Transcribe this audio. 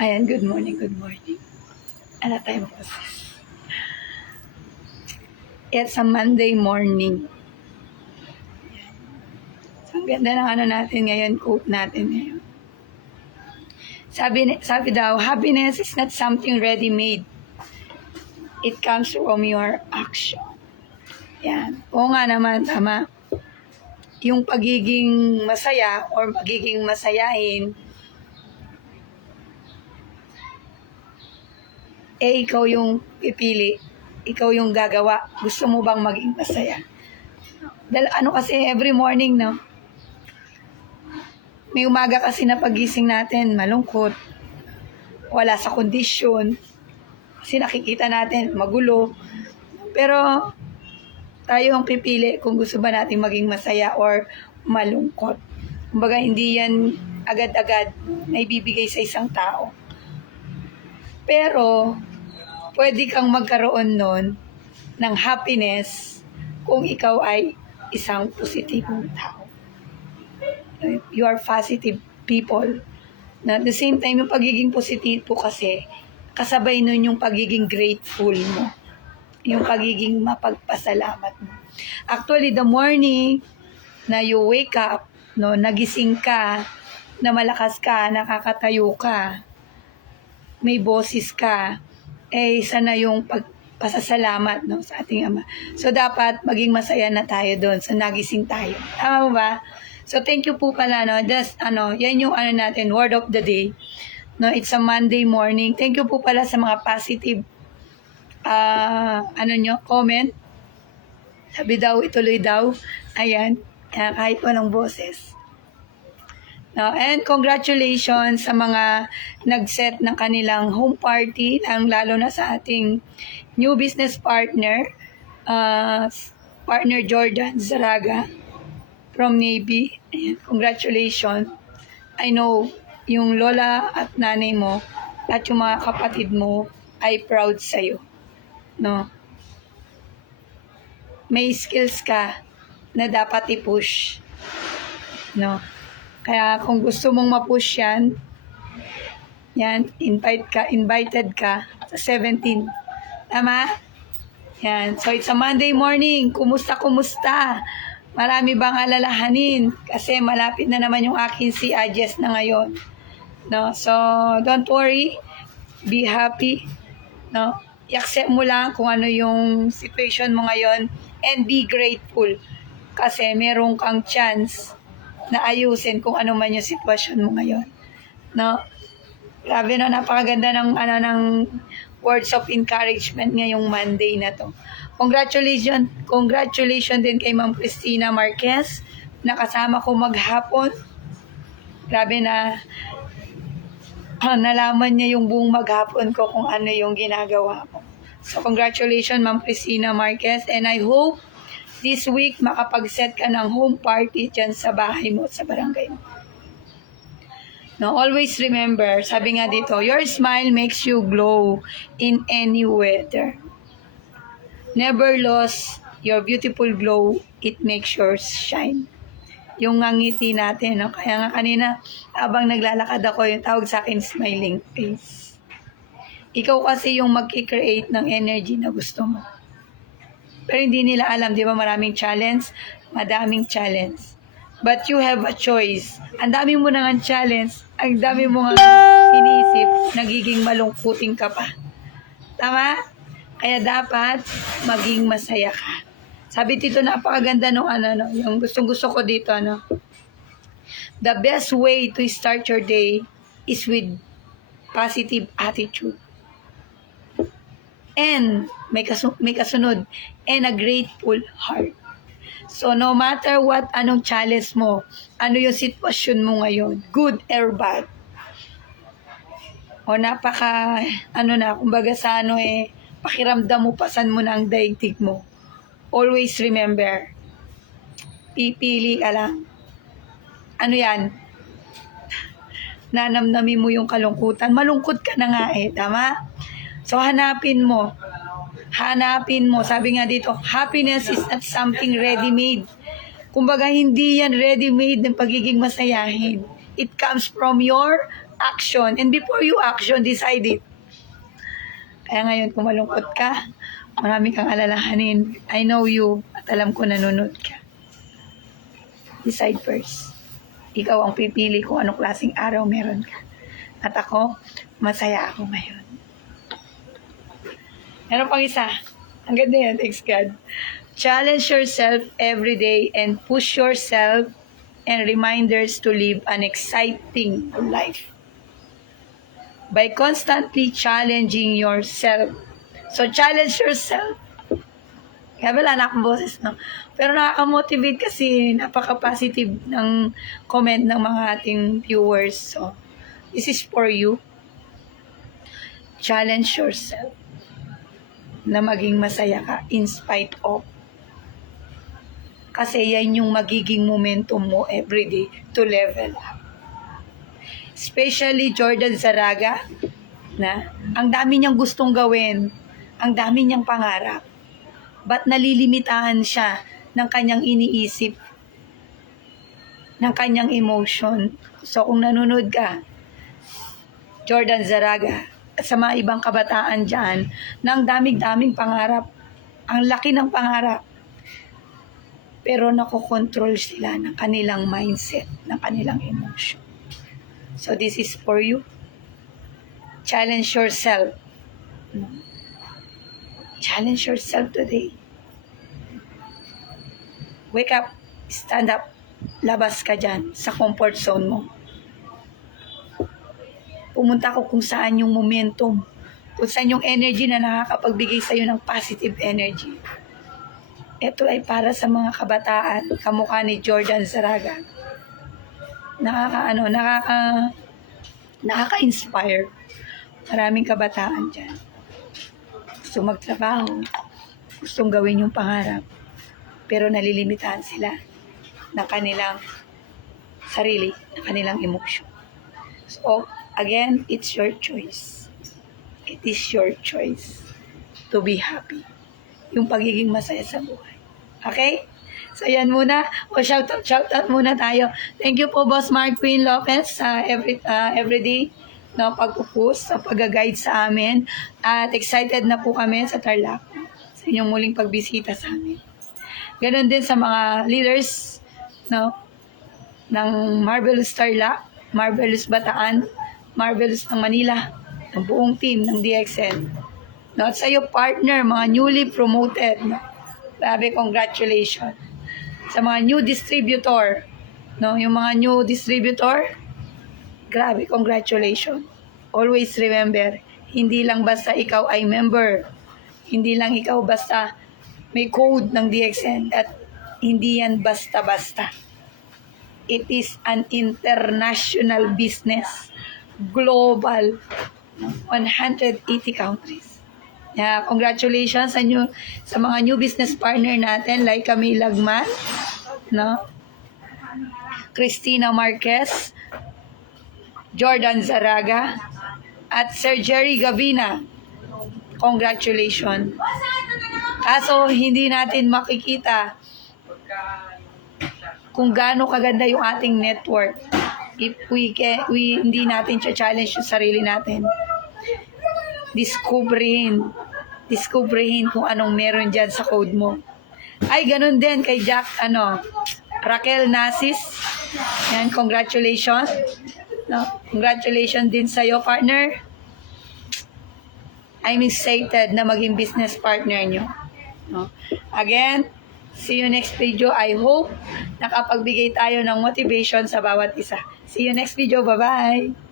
Ayan, good morning, good morning. Ano tayo boses? It's a Monday morning. So, ang ganda ng ano natin ngayon, quote natin ngayon. Sabi daw, happiness is not something ready-made. It comes from your action. Yan. Oo nga naman, tama. Yung pagiging masaya or pagiging masayahin, ikaw yung pipili. Ikaw yung gagawa. Gusto mo bang maging masaya? Ano kasi every morning, no? May umaga kasi na pagising natin, malungkot. Wala sa kondisyon. Kasi nakikita natin, magulo. Pero tayo ang pipili kung gusto ba natin maging masaya or malungkot. Kumbaga, hindi yan agad-agad na ibibigay sa isang tao. Pero, pwede kang magkaroon nun ng happiness kung ikaw ay isang positibong tao. You are positive people. Na at the same time, yung pagiging positibo kasi, kasabay nun yung pagiging grateful mo. Yung pagiging mapagpasalamat mo. Actually, the morning na you wake up, no, nagising ka, na malakas ka, nakakatayo ka, may boses ka, isa na yung pagpasasalamat, no, sa ating Ama. So, dapat maging masaya na tayo doon sa nagising tayo. Tama mo ba? So, thank you po pala, no, yan yung natin, word of the day. No, it's a Monday morning. Thank you po pala sa mga positive comment. Sabi daw, ituloy daw. Ayan, kahit walang boses. No, and congratulations sa mga nag-set ng kanilang home party, lalo na sa ating new business partner, partner Jordan Zaraga from Navy. Ayan, congratulations. I know yung lola at nanay mo at yung mga kapatid mo ay proud sa'yo. No? May skills ka na dapat i-push. No? Kaya kung gusto mong ma-push yan, invited ka sa 17. Tama? Yan. So, it's a Monday morning. Kumusta? Marami bang alalahanin? Kasi malapit na naman yung akin si Jess na ngayon. No? So, don't worry. Be happy. No? I-accept mo lang kung ano yung situation mo ngayon and be grateful. Kasi meron kang chance na ayusin kung ano man yung sitwasyon mo ngayon. No? Grabe na, napakaganda ng words of encouragement ngayong Monday na to. Congratulations din kay Ma'am Cristina Marquez na kasama ko maghapon. Grabe na nalaman niya yung buong maghapon ko kung ano yung ginagawa ko. So congratulations Ma'am Cristina Marquez, and I hope this week makapag-set ka ng home party dyan sa bahay mo, sa barangay mo. Now, always remember, sabi nga dito, your smile makes you glow in any weather. Never lose your beautiful glow, it makes yours shine. Yung ngiti natin, no? Kaya nga kanina, habang naglalakad ako, yung tawag sa akin, smiling face. Ikaw kasi yung mag-create ng energy na gusto mo. Pero hindi nila alam, di ba, maraming challenge, madaming challenge. But you have a choice. Ang dami mo na ng challenge, ang dami mo nga iniisip, nagiging malungkuting ka pa. Tama? Kaya dapat maging masaya ka. Sabi dito, napakaganda nung yung gustong-gusto ko dito, The best way to start your day is with positive attitude. And may kasunod, and a grateful heart. So no matter what, anong challenge mo, ano yung sitwasyon mo ngayon, good or bad, o kumbaga sa pakiramdam mo, pasan mo na ang daigdig mo. Always remember, pipili ka lang. Ano yan? Nanamnamin mo yung kalungkutan. Malungkot ka na nga tama? So hanapin mo. Sabi nga dito, happiness is not something ready-made. Kumbaga, hindi yan ready-made ng pagiging masayahin. It comes from your action. And before you action, decide it. Kaya ngayon, kung malungkot ka, marami kang alalahanin. I know you at alam ko nanonood ka. Decide first. Ikaw ang pipili kung anong klaseng araw meron ka. At ako, masaya ako ngayon. Meron pang isa. Ang ganda yan, thanks God. Challenge yourself every day and push yourself and reminders to live an exciting life. By constantly challenging yourself. So, challenge yourself. Kaya wala na akong boses, no? Pero nakaka-motivate kasi napaka-positive ng comment ng mga ating viewers. So, this is for you. Challenge yourself na maging masaya ka in spite of. Kasi yan yung magiging momentum mo everyday to level up. Especially Jordan Zaraga, na ang dami niyang gustong gawin, ang dami niyang pangarap. Ba't nalilimitahan siya ng kanyang iniisip, ng kanyang emotion? So kung nanonood ka, Jordan Zaraga, at sa mga ibang kabataan dyan, na ang daming-daming pangarap, ang laki ng pangarap, pero nakokontrol sila ng kanilang mindset, ng kanilang emotion. So this is for you. Challenge yourself. Challenge yourself today. Wake up, stand up, labas ka dyan sa comfort zone mo. Pumunta ko kung saan yung momentum, kung saan yung energy na nakakapagbigay sa'yo ng positive energy. Ito ay para sa mga kabataan, kamukha ni Jordan Zaraga. Nakaka-inspire. Maraming kabataan dyan. Gusto magtrabaho, gustong gawin yung pangarap, pero nalilimitahan sila ng kanilang sarili, ng kanilang emotion. So, again, it's your choice. It is your choice to be happy. Yung pagiging masaya sa buhay. Okay? So, yan muna. O, shoutout muna tayo. Thank you po, Boss Mark Queen Lopez, sa everyday na pag-post, sa pag-guide sa amin. At excited na po kami sa Tarlac sa inyong muling pagbisita sa amin. Ganon din sa mga leaders, no, ng Marvelous Tarlac, Marvelous Bataan, Marvelous ng Manila, ng buong team ng DXN. No, at sa iyo partner, mga newly promoted, no, grabe, congratulations. Sa mga new distributor, no, yung mga new distributor, grabe, congratulations. Always remember, hindi lang basta ikaw ay member, hindi lang ikaw basta may code ng DXN, at hindi yan basta-basta. It is an international business, global, 180 countries. Yeah, congratulations sa mga new business partner natin, like Camille Lagman, no? Cristina Marquez, Jordan Zaraga, at Sir Jerry Gavina. Congratulations. Kaso hindi natin makikita kung gaano kaganda yung ating network if we hindi natin challenge yung sarili natin. Discoverin kung anong meron dyan sa code mo. Ay, ganun din kay Raquel Nasis. Yan, congratulations. No? Congratulations din sa'yo, partner. I'm excited na maging business partner nyo. No? Again, see you next video. I hope nakapagbigay tayo ng motivation sa bawat isa. See you next video. Bye-bye!